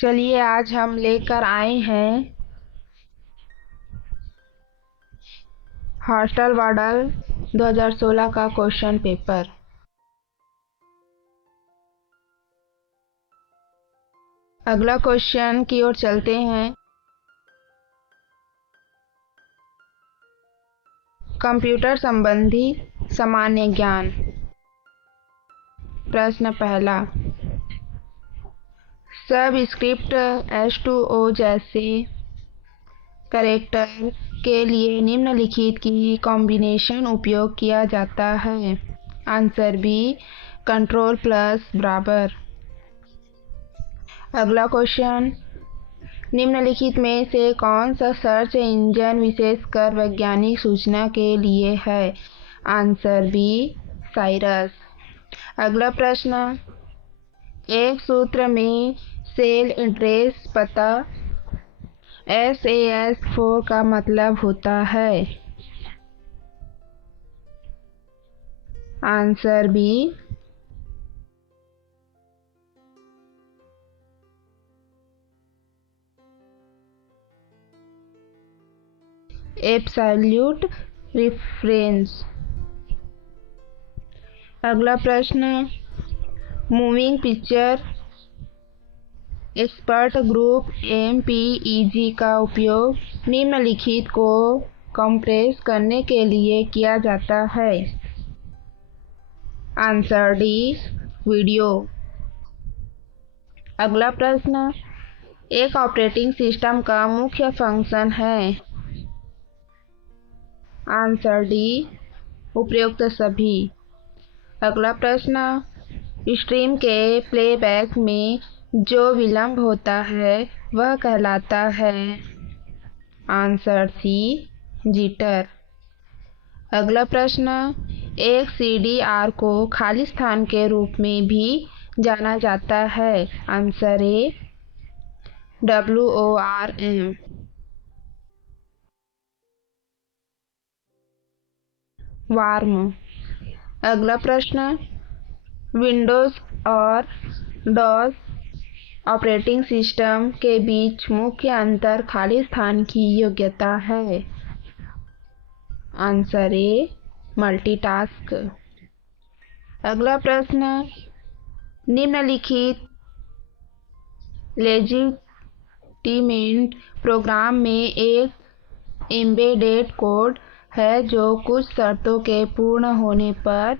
चलिए आज हम लेकर आए हैं हॉस्टल मॉडल 2016 का क्वेश्चन पेपर। अगला क्वेश्चन की ओर चलते हैं। कंप्यूटर संबंधी सामान्य ज्ञान। प्रश्न पहला, सब स्क्रिप्ट H2O जैसे कैरेक्टर के लिए निम्नलिखित की कॉम्बिनेशन उपयोग किया जाता है। आंसर बी, कंट्रोल प्लस बराबर। अगला क्वेश्चन, निम्नलिखित में से कौन सा सर्च इंजन विशेषकर वैज्ञानिक सूचना के लिए है। Answer B, Cyrus. अगला प्रश्न, एक सूत्र में सेल एड्रेस पता SAS4 का मतलब होता है। Answer B, absolute reference. अगला प्रश्न, moving picture expert group MPEG का उपयोग निम्नलिखित को कंप्रेस करने के लिए किया जाता है। Answer D, video. अगला प्रश्न, एक ऑपरेटिंग सिस्टम का मुख्य फंक्शन है। आंसर डी, उपयुक्त सभी। अगला प्रश्न, स्ट्रीम के प्लेबैक में जो विलंब होता है वह कहलाता है। Answer C, jitter. अगला प्रश्न, एक CDR को खाली स्थान के रूप में भी जाना जाता है। आंसर ए, WORM। वार्म। अगला प्रश्न, विंडोज और डॉस ऑपरेटिंग सिस्टम के बीच मुख्य अंतर खाली स्थान की योग्यता है। आंसर ए, मल्टीटास्क। अगला प्रश्न, निम्नलिखित लेजिटिमेट प्रोग्राम में एक एम्बेडेड कोड है जो कुछ शर्तों के पूर्ण होने पर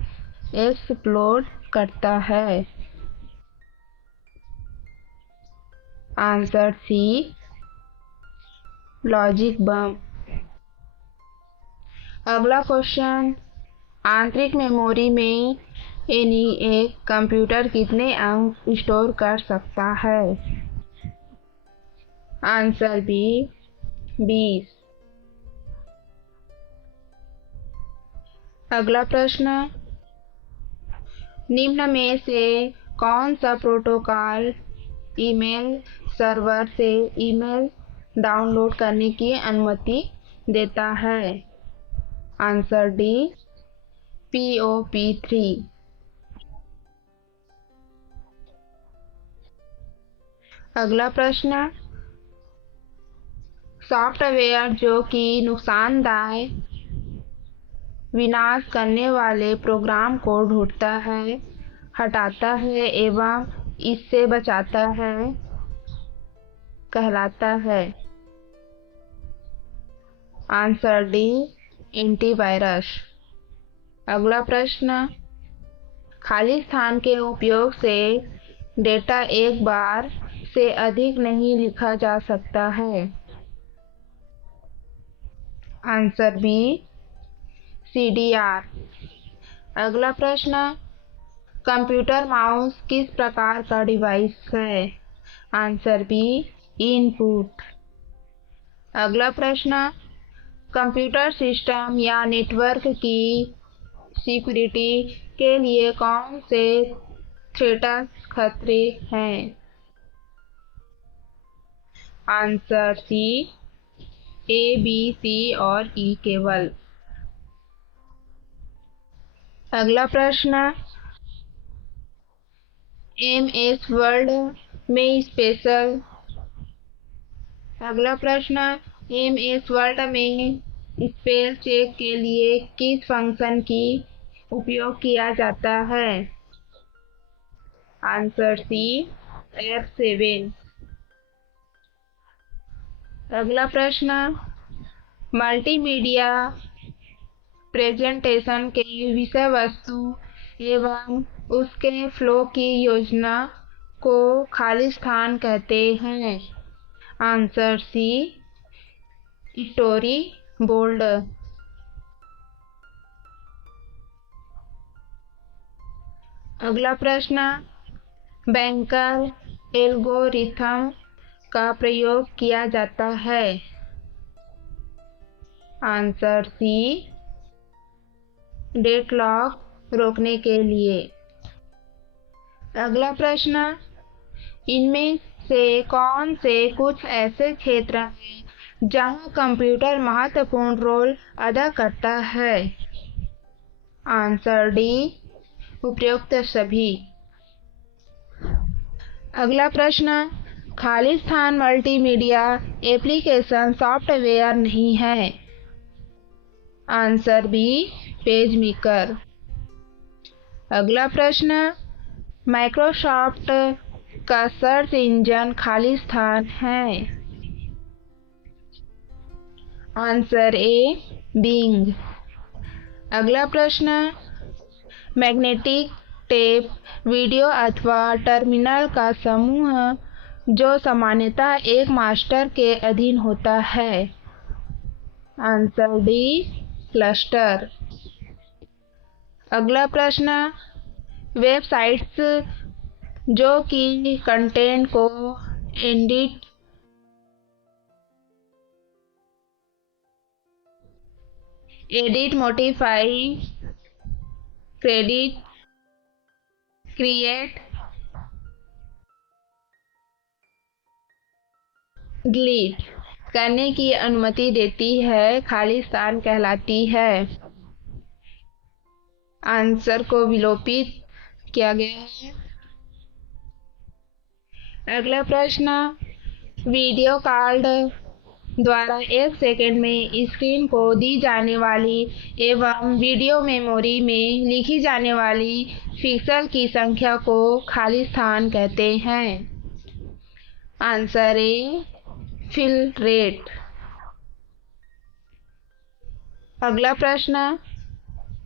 एक्सप्लोड करता है। आंसर सी, लॉजिक बम। अगला क्वेश्चन, आंतरिक मेमोरी में एक कंप्यूटर कितने अंक स्टोर कर सकता है। Answer B, 20। अगला प्रश्न, निम्न में से कौन सा प्रोटोकॉल ईमेल सर्वर से ईमेल डाउनलोड करने की अनुमति देता है। Answer D, POP3। अगला प्रश्न, सॉफ्टवेयर जो कि नुकसानदायक विनाश करने वाले प्रोग्राम को ढूंढता है, हटाता है एवं इससे बचाता है, कहलाता है। Answer D, antivirus. अगला प्रश्न, खाली स्थान के उपयोग से डेटा एक बार से अधिक नहीं लिखा जा सकता है। Answer B, CDR। अगला प्रश्न, कंप्यूटर माउस किस प्रकार का डिवाइस है। Answer B, input. अगला प्रश्न, कंप्यूटर सिस्टम या नेटवर्क की सिक्योरिटी के लिए कौन से थ्रेट खतरे हैं। Answer C, A, B, C और E केवल। अगला प्रश्न, MS वर्ड में स्पेशल अगला प्रश्न, MS वर्ड में स्पेल चेक के लिए किस फंक्शन की उपयोग किया जाता है? Answer C, F7। अगला प्रश्न, मल्टीमीडिया प्रेजेंटेशन के विषय वस्तु एवं उसके फ्लो की योजना को खाली स्थान कहते हैं। Answer C, story board. अगला प्रश्न, बैंकर एल्गोरिथम का प्रयोग किया जाता है? आंसर सी, डेडलॉक रोकने के लिए। अगला प्रश्न, इनमें से कौन से कुछ ऐसे क्षेत्र हैं जहां कंप्यूटर महत्वपूर्ण रोल अदा करता है? आंसर डी, उपयुक्त सभी। अगला प्रश्न, खाली स्थान मल्टीमीडिया एप्लीकेशन सॉफ्टवेयर नहीं है। Answer B, page maker. अगला प्रश्न, माइक्रोसॉफ्ट का सर्च इंजन खाली स्थान है। Answer A, Bing. अगला प्रश्न, मैग्नेटिक टेप वीडियो अथवा टर्मिनल का समूह जो सामान्यतः एक मास्टर के अधीन होता है। Answer D, cluster. अगला प्रश्न, वेबसाइट्स जो कि कंटेंट को edit modify credit create delete करने की अनुमति देती है, खाली स्थान कहलाती है। आंसर को विलोपित किया गया है। अगला प्रश्न, वीडियो कार्ड द्वारा 1 सेकंड में स्क्रीन को दी जाने वाली एवं वीडियो मेमोरी में लिखी जाने वाली पिक्सल की संख्या को खाली स्थान कहते हैं। Answer A, fill rate. अगला प्रश्न,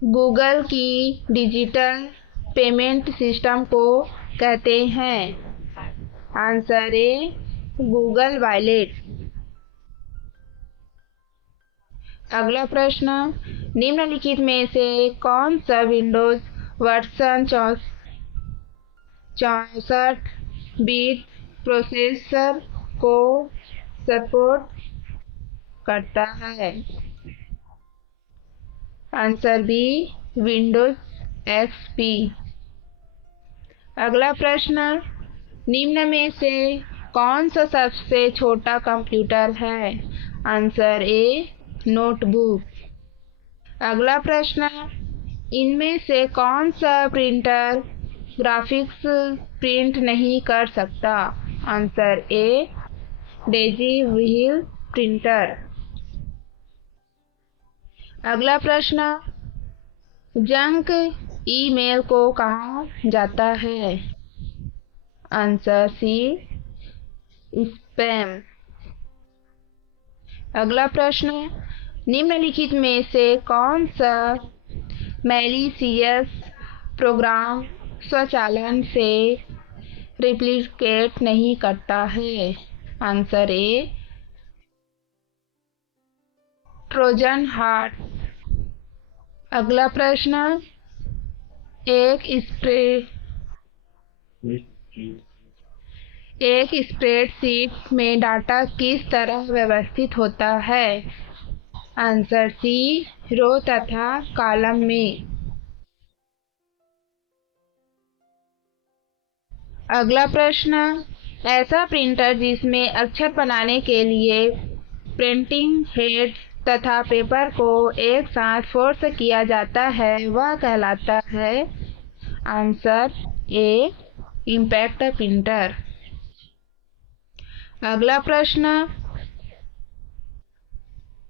गूगल की डिजिटल पेमेंट सिस्टम को कहते हैं। Answer A, Google wallet. अगला प्रश्न, निम्नलिखित में से कौन सा विंडोज वर्जन 64 बिट प्रोसेसर को सपोर्ट करता है? Answer B, Windows XP। अगला प्रश्न, निम्न में से कौन सा सबसे छोटा कंप्यूटर है? आंसर ए, नोटबुक। अगला प्रश्न, इनमें से कौन सा प्रिंटर ग्राफिक्स प्रिंट नहीं कर सकता? Answer A, daisy wheel printer. अगला प्रश्न, जंक ईमेल को कहा जाता है? Answer C, spam. अगला प्रश्न, निम्नलिखित में से कौन सा मैलिशियस प्रोग्राम स्वचालन से रिप्लिकेट नहीं करता है? आंसर ए, ट्रोजन हॉर्स। अगला प्रश्न, एक स्प्रेडशीट में डाटा किस तरह व्यवस्थित होता है? आंसर सी, रो तथा कॉलम में। अगला प्रश्न, ऐसा प्रिंटर जिसमें अक्षर बनाने के लिए प्रिंटिंग हेड तथा पेपर को एक साथ फोर्स किया जाता है, वह कहलाता है? Answer A, impact printer. अगला प्रश्न,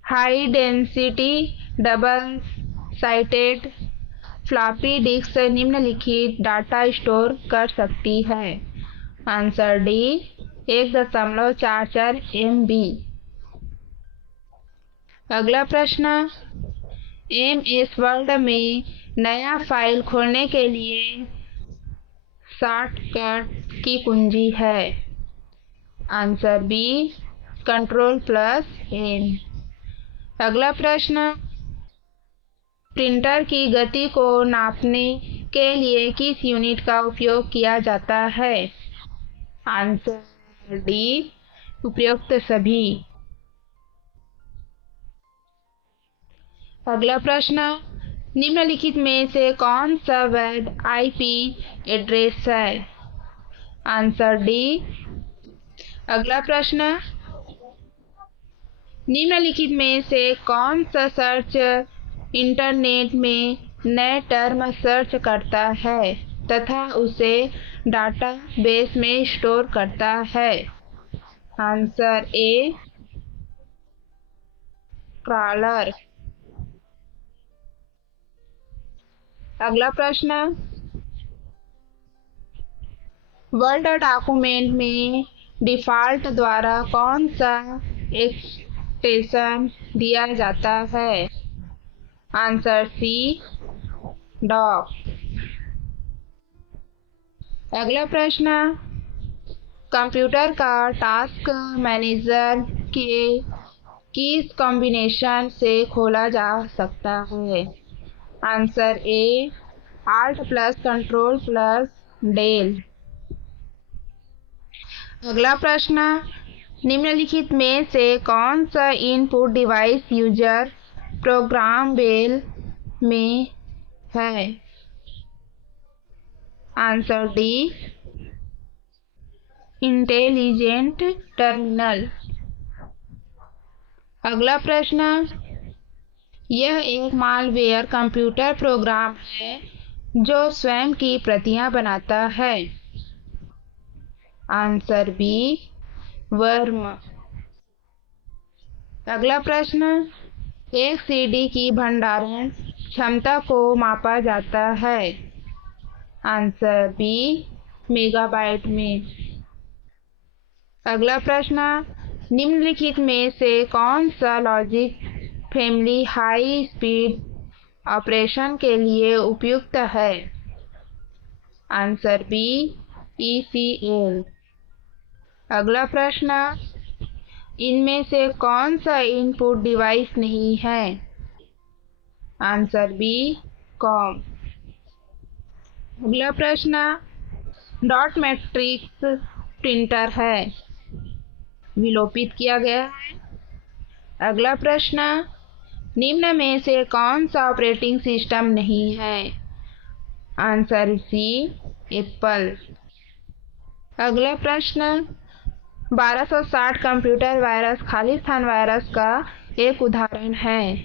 high density double sided floppy disk निम्नलिखित डाटा स्टोर कर सकती है। Answer D 1.44 MB। अगला प्रश्न, MS वर्ड में नया फाइल खोलने के लिए शॉर्टकट की कुंजी है। Answer B Ctrl+N। अगला प्रश्न, प्रिंटर की गति को नापने के लिए किस यूनिट का उपयोग किया जाता है? आंसर डी उपयुक्त सभी। अगला प्रश्न, निम्नलिखित में से कौन सा वैध IP एड्रेस है? Answer D. अगला प्रश्न, निम्नलिखित में से कौन सा सर्च इंटरनेट में नए टर्म सर्च करता है तथा उसे डाटाबेस में स्टोर करता है? आंसर ए क्रॉलर। अगला प्रश्न, वर्ड डॉक्यूमेंट में डिफ़ॉल्ट द्वारा कौन सा एक्सटेंशन दिया जाता है? Answer C doc. अगला प्रश्न, कंप्यूटर का टास्क मैनेजर के किस कॉम्बिनेशन से खोला जा सकता है? आंसर ए Alt+Ctrl+Del। अगला प्रश्न, निम्नलिखित में से कौन सा इनपुट डिवाइस यूजर प्रोग्रामेबल में है? Answer D intelligent terminal. अगला प्रश्न, यह एक मालवेयर कंप्यूटर प्रोग्राम है जो स्वयं की प्रतियां बनाता है। Answer B worm. अगला प्रश्न, एक CD की भंडारण क्षमता को मापा जाता है। आंसर बी मेगाबाइट में। अगला प्रश्न, निम्नलिखित में से कौन सा logic family high speed operation के लिए उपयुक्त है? Answer B ECL। अगला प्रश्न, इनमें से कौन सा इनपुट डिवाइस नहीं है? Answer B com. अगला प्रश्न, डॉट मैट्रिक्स प्रिंटर है, विलोपित किया गया है। अगला प्रश्न, निम्न में से कौन सा ऑपरेटिंग सिस्टम नहीं है? Answer C Apple. अगला प्रश्न, 1260 कंप्यूटर वायरस खालिस्तान वायरस का एक उदाहरण है।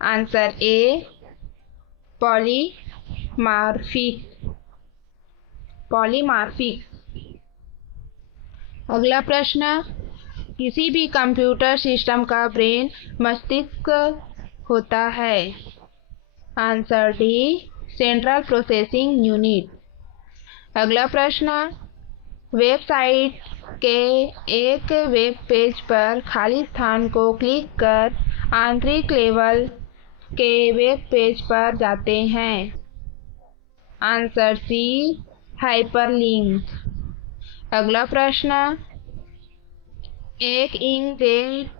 आंसर ए पॉलीमार्फिक। अगला प्रश्न, किसी भी कंप्यूटर सिस्टम का ब्रेन मस्तिष्क होता है। Answer D central processing unit. अगला प्रश्न, वेबसाइट के एक वेब पेज पर खाली स्थान को क्लिक कर आंतरिक लेवल के वेब पेज पर जाते हैं। Answer C hyperlink. अगला प्रश्न, एक इंकजेट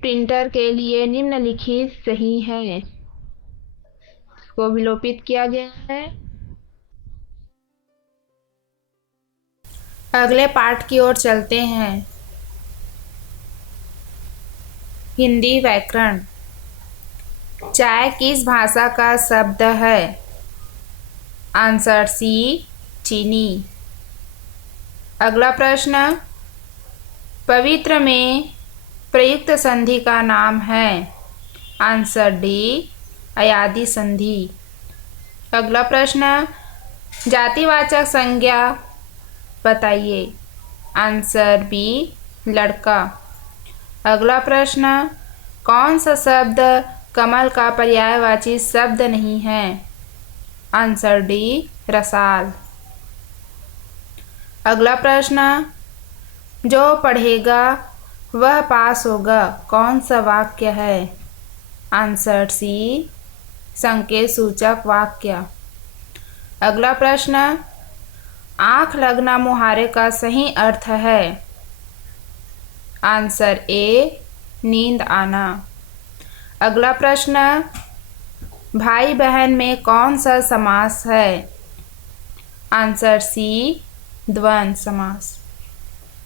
प्रिंटर के लिए निम्नलिखित सही है। इसको विलोपित किया गया है। अगले पाठ की ओर चलते हैं। हिंदी व्याकरण। चाय किस भाषा का शब्द है? आंसर सी चीनी। अगला प्रश्न, पवित्र में प्रयुक्त संधि का नाम है। आंसर डी अयादी संधि। अगला प्रश्न, जातिवाचक संज्ञा बताइए। आंसर बी लड़का। अगला प्रश्न, कौन सा शब्द कमल का पर्यायवाची शब्द नहीं है? आंसर डी, रसाल। अगला प्रश्न, जो पढ़ेगा वह पास होगा, कौन सा वाक्य है? आंसर सी, संकेत सूचक वाक्य। अगला प्रश्न, आंख लगना मुहावरे का सही अर्थ है? आंसर ए, नींद आना। अगला प्रश्न, भाई बहन में कौन सा समास है? आंसर सी, द्वंद्व समास।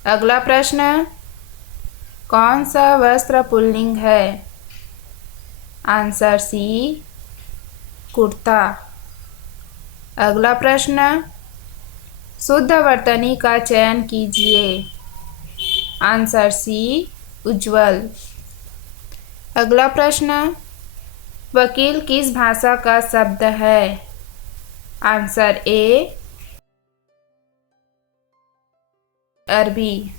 अगला प्रश्न, कौन सा वस्त्र पुल्लिंग है? Answer C, kurta. अगला प्रश्न, शुद्ध वर्तनी का चयन कीजिए। आंसर सी, उज्ज्वल। अगला प्रश्न, वकील किस भाषा का शब्द है? आंसर ए, अरबी।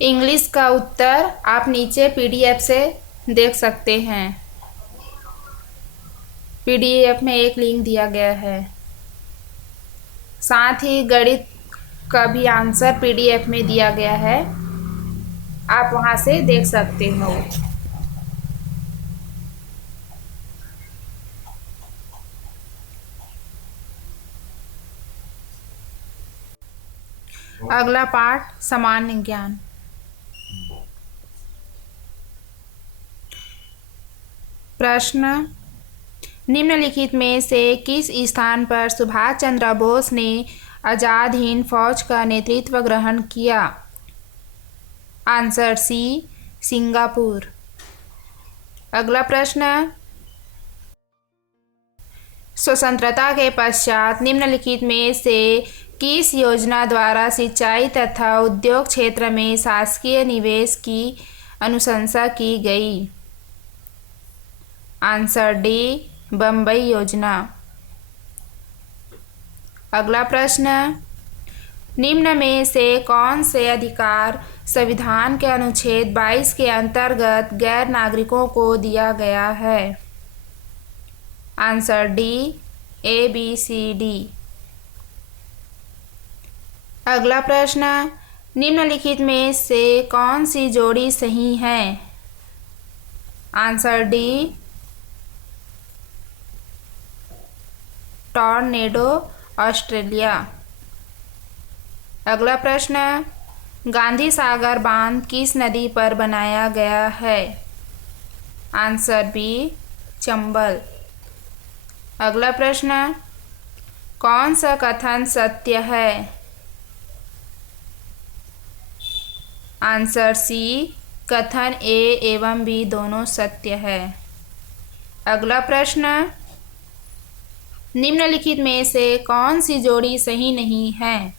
इंग्लिश का उत्तर आप नीचे पीडीएफ से देख सकते हैं। पीडीएफ में एक लिंक दिया गया है। साथ ही गणित का भी आंसर पीडीएफ में दिया गया है, आप वहां से देख सकते हो। अगला पाठ सामान्य ज्ञान। प्रश्न, निम्नलिखित में से किस स्थान पर सुभाष चंद्र बोस ने आजाद हिंद फौज का नेतृत्व ग्रहण किया? Answer C, Singapore. अगला प्रश्न, स्वतंत्रता के पश्चात निम्नलिखित में से किस योजना द्वारा सिंचाई तथा उद्योग क्षेत्र में शासकीय निवेश की अनुशंसा की गई? आंसर डी, बम्बई योजना। अगला प्रश्न, निम्न में से कौन से अधिकार संविधान के अनुच्छेद 22 के अंतर्गत गैर नागरिकों को दिया गया है? आंसर डी, ए, बी, सी, डी। अगला प्रश्न, निम्नलिखित में से कौन सी जोड़ी सही है? Answer D, tornado, Australia. अगला प्रश्न, गांधी सागर बांध किस नदी पर बनाया गया है? Answer B, Chambal. अगला प्रश्न, कौन सा कथन सत्य है? आंसर सी, कथन ए एवं बी दोनों सत्य है। अगला प्रश्न, निम्नलिखित में से कौन सी जोड़ी सही नहीं है?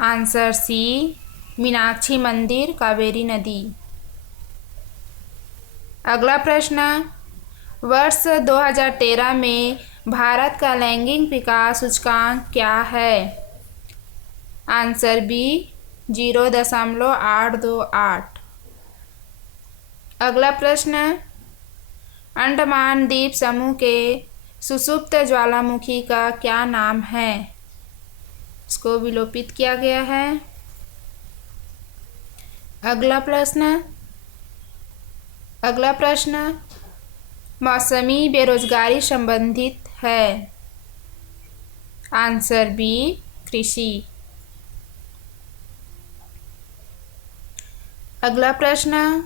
आंसर सी, मीनाक्षी मंदिर, कावेरी नदी। अगला प्रश्न, वर्ष 2013 में भारत का लैंगिक विकास सूचकांक क्या है? Answer B, 0.828। अगला प्रश्न, अंडमान द्वीप समूह के सुषुप्त ज्वालामुखी का क्या नाम है? इसको विलोपित किया गया है। अगला प्रश्न, मौसमी बेरोजगारी संबंधित है? आंसर बी, कृषि। अगला प्रश्न,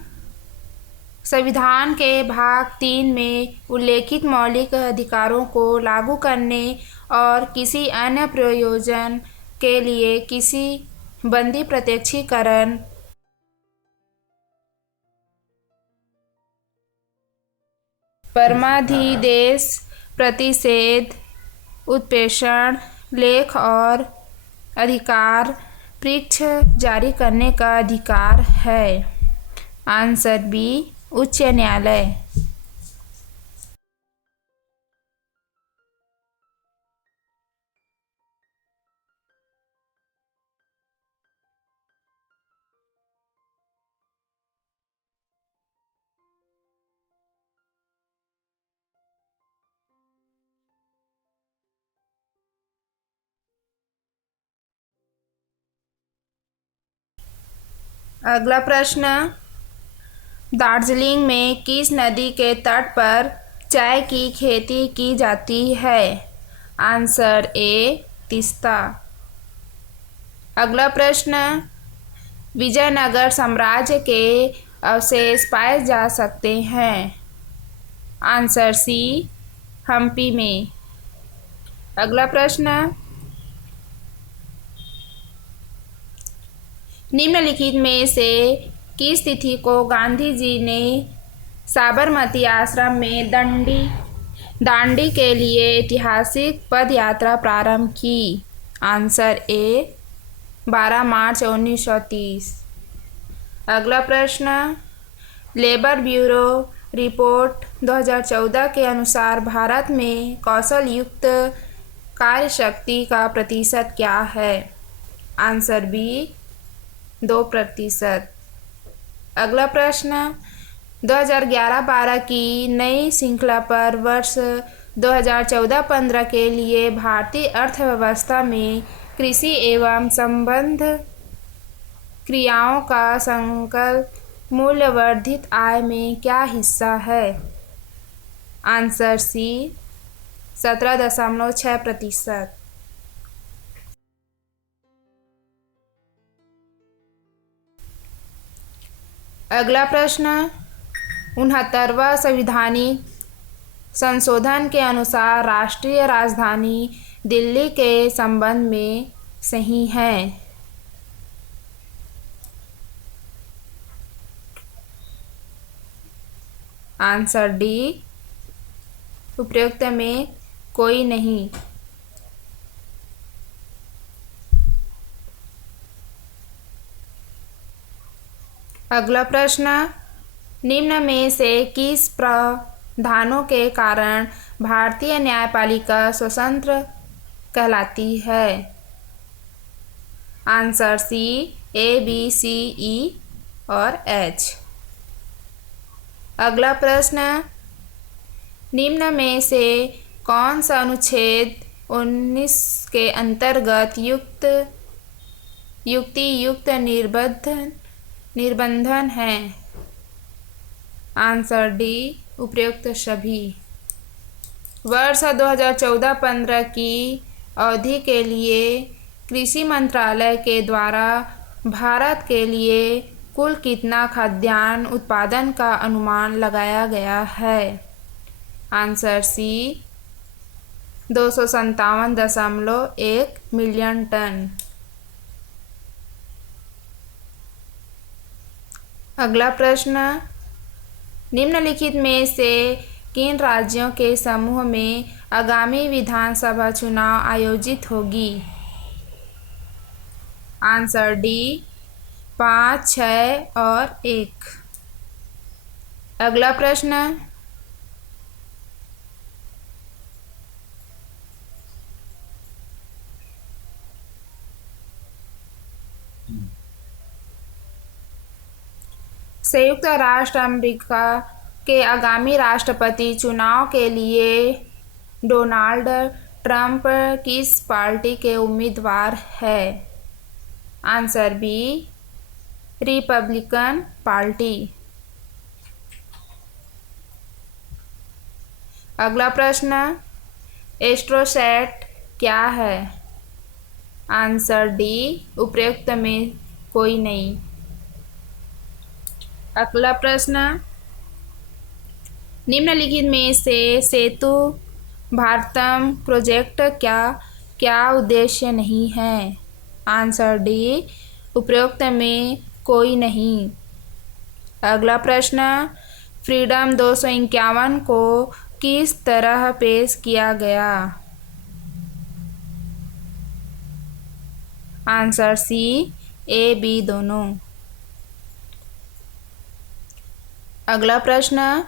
संविधान के भाग 3 में उल्लेखित मौलिक अधिकारों को लागू करने और किसी अन्य प्रयोजन के लिए किसी बंदी प्रत्यक्षीकरण परमाधिदेश प्रतिषेध उत्प्रेषण लेख और अधिकार परीक्ष जारी करने का अधिकार है? आंसर बी, उच्च न्यायालय। अगला प्रश्न, दार्जिलिंग में किस नदी के तट पर चाय की खेती की जाती है? आंसर ए, तीस्ता। अगला प्रश्न, विजयनगर साम्राज्य के अवशेष पाए जा सकते हैं? आंसर सी, हम्पी में। अगला प्रश्न, निम्नलिखित में से किस तिथि को गांधी जी ने साबरमती आश्रम में दांडी के लिए ऐतिहासिक पदयात्रा प्रारंभ की? आंसर ए, 12 मार्च 1930। अगला प्रश्न, लेबर ब्यूरो रिपोर्ट 2014 के अनुसार भारत में कौशल युक्त कार्यशक्ति का प्रतिशत क्या है? Answer B, 2%। अगला प्रश्न, 2011-12 की नई श्रृंखला पर वर्ष 2014-15 के लिए भारतीय अर्थव्यवस्था में कृषि एवं संबद्ध क्रियाओं का संकल्प मूल्य वर्धित आय में क्या हिस्सा है? Answer C, 17.6%। अगला प्रश्न, 69वां संवैधानिक संशोधन के अनुसार राष्ट्रीय राजधानी दिल्ली के संबंध में सही है? आंसर डी, उपरोक्त में कोई नहीं। अगला प्रश्न, निम्न में से किस प्रावधानों के कारण भारतीय न्यायपालिका स्वतंत्र कहलाती है? आंसर सी, ए, बी, सी, ई और एच। अगला प्रश्न, निम्न में से कौन सा अनुच्छेद 19 के अंतर्गत युक्ति निर्बंधन है? आंसर डी, उपरोक्त सभी। वर्ष 2014-15 की अवधि के लिए कृषि मंत्रालय के द्वारा भारत के लिए कुल कितना खाद्यान्न उत्पादन का अनुमान लगाया गया है? Answer C, 257.1 million ton. अगला प्रश्न, निम्नलिखित में से किन राज्यों के समूह में आगामी विधानसभा चुनाव आयोजित होगी? आंसर डी, 5, 6 और 1। अगला प्रश्न, संयुक्त राष्ट्र अमेरिका के आगामी राष्ट्रपति चुनाव के लिए डोनाल्ड ट्रंप किस पार्टी के उम्मीदवार है? Answer B, Republican party. अगला प्रश्न, एस्ट्रोसैट क्या है? आंसर डी, उपरोक्त में कोई नहीं। अगला प्रश्न, निम्नलिखित में से सेतु भारतम प्रोजेक्ट क्या उद्देश्य नहीं है? आंसर डी, उपरोक्त में कोई नहीं। अगला प्रश्न, फ्रीडम 251 को किस तरह पेश किया गया? आंसर सी, ए, बी दोनों। अगला प्रश्न,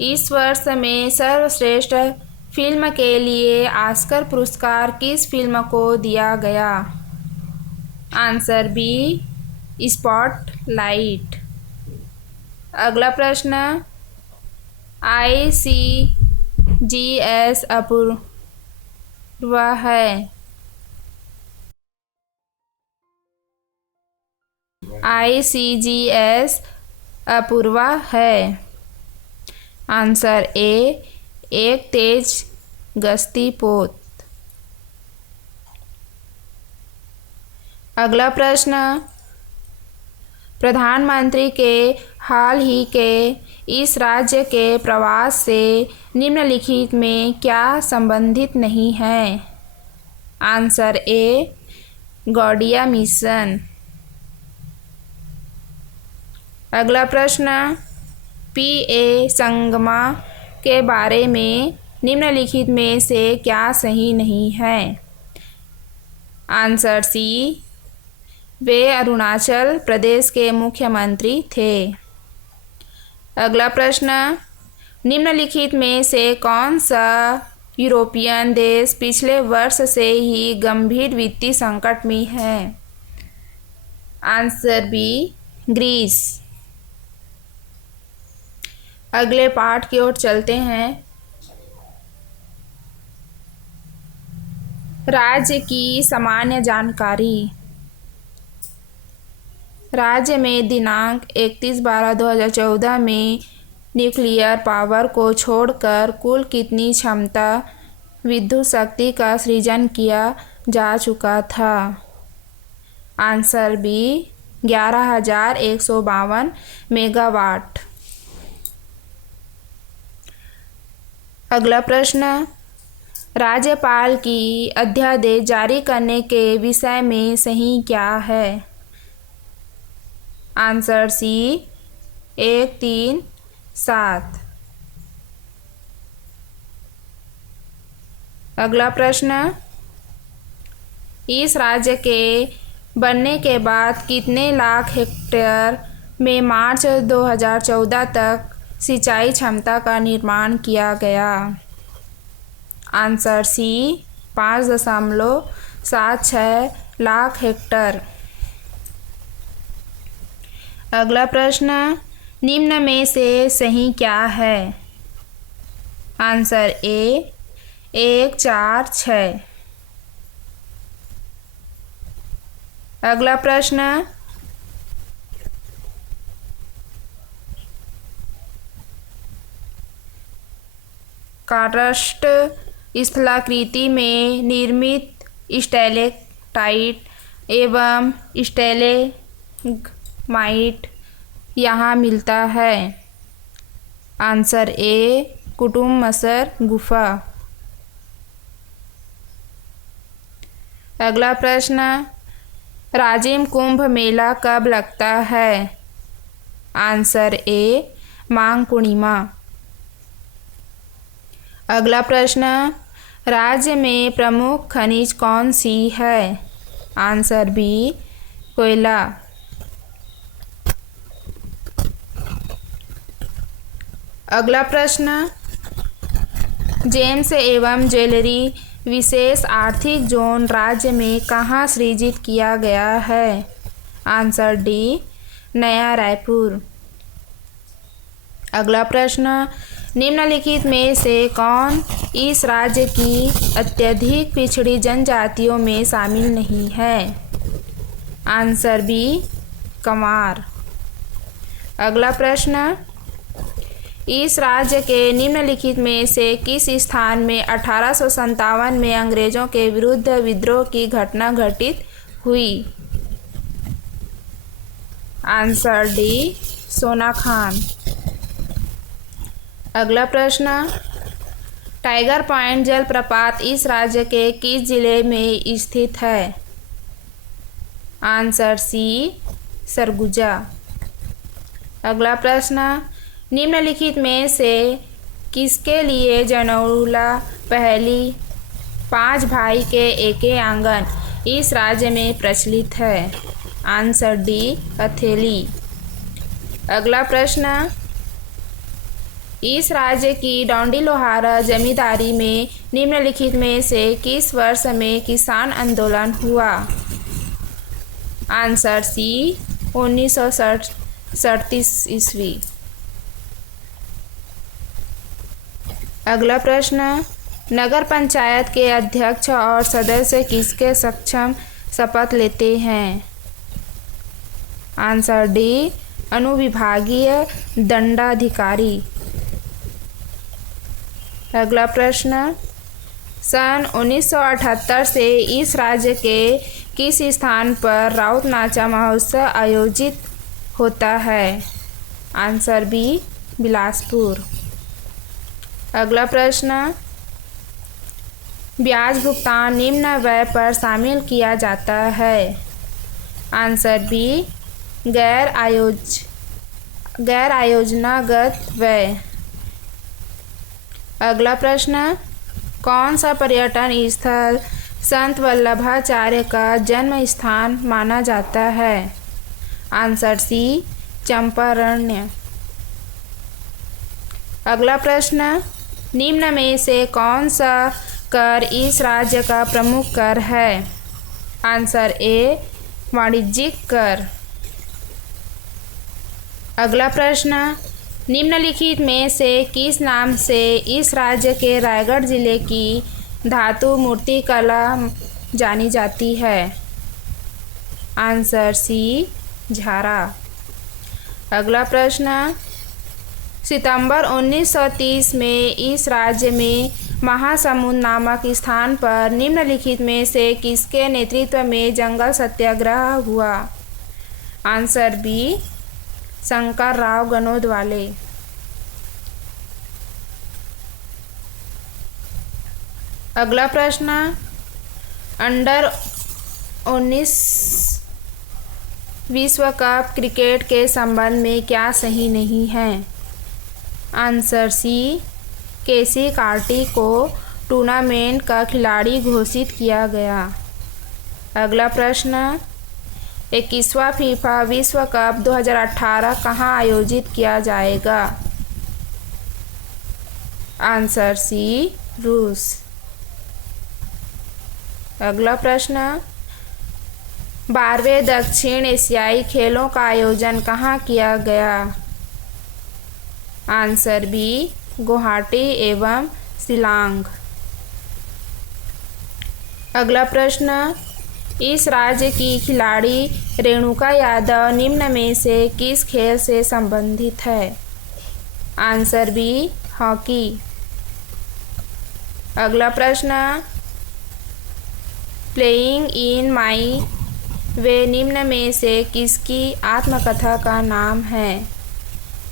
इस वर्ष में सर्वश्रेष्ठ फिल्म के लिए ऑस्कर पुरस्कार किस फिल्म को दिया गया? Answer B, Spotlight. अगला प्रश्न, ICGS अपूर्व है? ICGS अपूर्वा है। आंसर ए, एक तेज गश्ती पोत। अगला प्रश्न, प्रधानमंत्री के हाल ही के इस राज्य के प्रवास से निम्नलिखित में क्या संबंधित नहीं है? आंसर ए, गौड़िया मिशन। अगला प्रश्न, PA संगमा के बारे में निम्नलिखित में से क्या सही नहीं है? आंसर सी, वे अरुणाचल प्रदेश के मुख्यमंत्री थे। अगला प्रश्न, निम्नलिखित में से कौन सा यूरोपियन देश पिछले वर्ष से ही गंभीर वित्तीय संकट में है? Answer B, Greece. अगले पाठ की ओर चलते हैं। राज्य की सामान्य जानकारी। राज्य में दिनांक 31/12/2014 में न्यूक्लियर पावर को छोड़कर कुल कितनी क्षमता विद्युत शक्ति का सृजन किया जा चुका था? Answer B, 11,152 megawatt. अगला प्रश्न, राज्यपाल की अध्यादेश जारी करने के विषय में सही क्या है? Answer C, 137। अगला प्रश्न, इस राज्य के बनने के बाद कितने लाख हेक्टेयर में मार्च 2014 तक सिंचाई क्षमता का निर्माण किया गया? Answer C, 5.76 lakh hectare. अगला प्रश्न, निम्न में से सही क्या है? Answer A, 146। अगला प्रश्न, कारस्ट स्थलाकृति में निर्मित स्टैलेक्टाइट एवं स्टैलेग्माइट यहाँ मिलता है? आंसर ए, कुतुब मसर गुफा। अगला प्रश्न, राजिम कुंभ मेला कब लगता है? आंसर ए, माघ पूर्णिमा। अगला प्रश्न, राज्य में प्रमुख खनिज कौन सी है? आंसर बी, कोयला। अगला प्रश्न, जेम्स एवं ज्वेलरी विशेष आर्थिक जोन राज्य में कहाँ सृजित किया गया है? आंसर डी, नया रायपुर। अगला प्रश्न, निम्नलिखित में से कौन इस राज्य की अत्यधिक पिछड़ी जनजातियों में शामिल नहीं है? Answer B, Kamar. अगला प्रश्न, इस राज्य के निम्नलिखित में से किस स्थान में 1857 में अंग्रेजों के विरुद्ध विद्रोह की घटना घटित हुई? Answer D, Sonakhan. अगला प्रश्न, टाइगर पॉइंट जलप्रपात इस राज्य के किस जिले में स्थित है? Answer C, Surguja. अगला प्रश्न, निम्नलिखित में से किसके लिए जनौला पहली 5 भाई के एके आंगन इस राज्य में प्रचलित है? आंसर डी, हथेली। अगला प्रश्न, इस राज्य की डौंडी लोहारा जमींदारी में निम्नलिखित में से किस वर्ष में किसान आंदोलन हुआ? आंसर सी, 1937 ईस्वी। अगला प्रश्न, नगर पंचायत के अध्यक्ष और सदस्य किसके सक्षम शपथ लेते हैं? आंसर डी अनुविभागीय दंडाधिकारी। अगला प्रश्न, सन 1978 से इस राज्य के किस स्थान पर राउत नाचा महोत्सव आयोजित होता है? Answer B Bilaspur. अगला प्रश्न, ब्याज भुगतान निम्न व्यय पर शामिल किया जाता है? आंसर बी गैर आयोजनागत व्यय। अगला प्रश्न, कौन सा पर्यटन स्थल संत वल्लभाचार्य का जन्म स्थान माना जाता है? Answer C Champaranya. अगला प्रश्न, निम्न में से कौन सा कर इस राज्य का प्रमुख कर है? आंसर ए वाणिज्यिक कर। अगला प्रश्न, निम्नलिखित में से किस नाम से इस राज्य के रायगढ़ जिले की धातु मूर्ति कला जानी जाती है? आंसर सी झारा। अगला प्रश्न, सितंबर 1930 में इस राज्य में महासमुंद नामक स्थान पर निम्नलिखित में से किसके नेतृत्व में जंगल सत्याग्रह हुआ? Answer B Shankarrao Ganodwale. अगला प्रश्न, अंडर 19 विश्व कप क्रिकेट के संबंध में क्या सही नहीं है? आंसर सी केसी कार्टी को टूर्नामेंट का खिलाड़ी घोषित किया गया। अगला प्रश्न, 21वां फीफा विश्व कप 2018 कहाँ आयोजित किया जाएगा? आंसर सी रूस। अगला प्रश्न, 12वें दक्षिण एशियाई खेलों का आयोजन कहाँ किया गया? आंसर बी गुवाहाटी एवं शिलांग। अगला प्रश्न, इस राज्य की खिलाड़ी रेणुका यादव निम्न में से किस खेल से संबंधित है? Answer B hockey. अगला प्रश्न, प्लेइंग इन माई वे निम्न में से किसकी आत्मकथा का नाम है?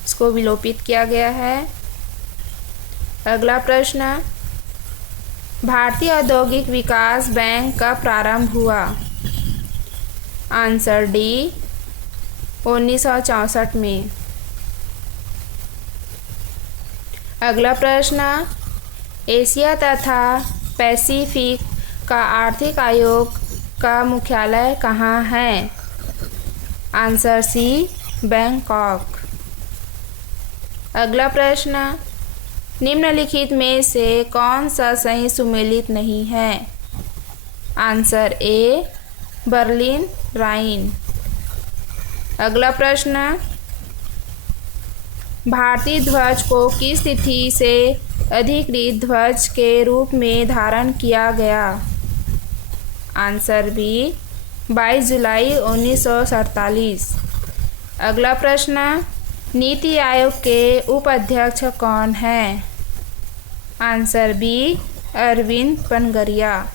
इसको विलोपित किया गया है। अगला प्रश्न, भारतीय औद्योगिक विकास बैंक कब प्रारंभ हुआ? आंसर डी 1964 में। अगला प्रश्न, एशिया तथा पैसिफिक का आर्थिक आयोग का मुख्यालय कहाँ है? Answer C Bangkok. अगला प्रश्न, निम्नलिखित में से कौन सा सही सुमेलित नहीं है? आंसर ए बर्लिन राइन। अगला प्रश्न, भारतीय ध्वज को किस तिथि से अधिकृत ध्वज के रूप में धारण किया गया? आंसर बी 22 जुलाई 1947। अगला प्रश्न, नीति आयोग के उपाध्यक्ष कौन है? Answer B Arvind पनगरिया।